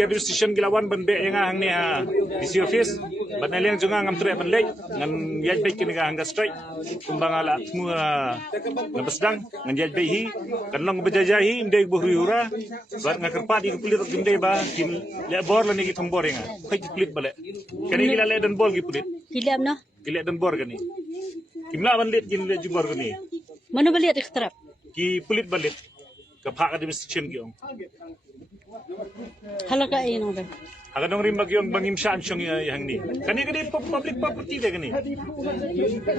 ke administration gilawan ban be nga hang ne ha DC office ban leng junga ngam tre ban lek ngan yaj be kin nga hang strike kumbang ala semua ngabasdang ngan yaj be hi kan long bejajahi mde bohri hura bat ngakerpat di kulit gimde ba kim le bor la ni ki thambor nga khaj kulit bale kani gila le dan bol gi kulit Kilam no? Kilat dan bor kani. Kimla balit kin le jubor kani. Mana balik ikhtarap? Ki pulit balit. Ka phak administration giong. Halaka ay nang ba? Aga dong rim bagyong bangim shaan syong yang ni. Kani public property de kani.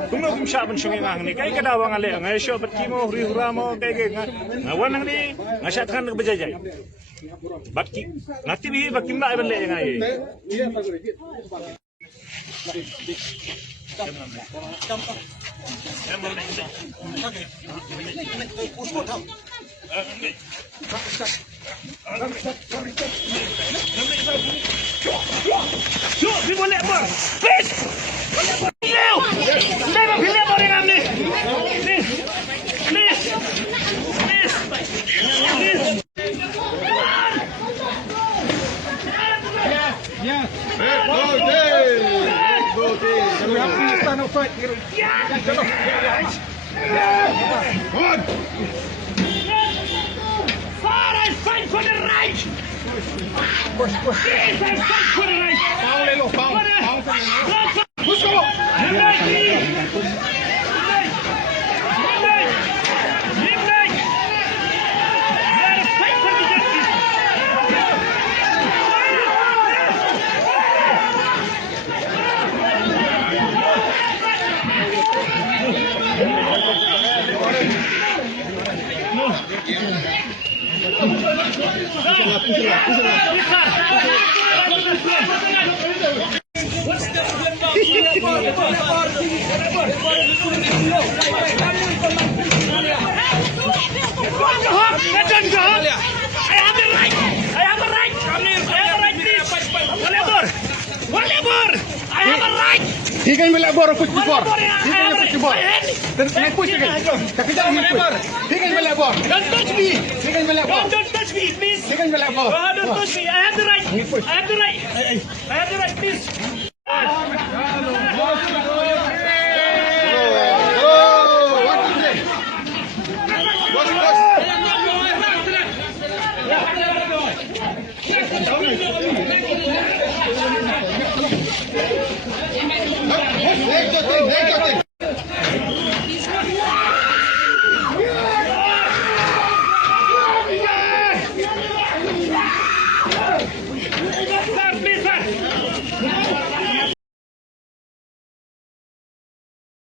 Kung ngim shaan syong yang ni kai kadawang ale ngai syo batki mo hri hura mo kai ngawan nang ni ngasat kan bejajai. Batki ngati bi bakim la ban le ngai. Fight for the right! Push. Yes, I fight for the right! Push go! He can be like bor, push before. He can push before. Then push again. He can be like bor. Don't touch me! He can be like bor. Don't touch me, please! He can be like bor. Don't touch me! I have the right! I have the right! I have the right, please! Sir, please, sir!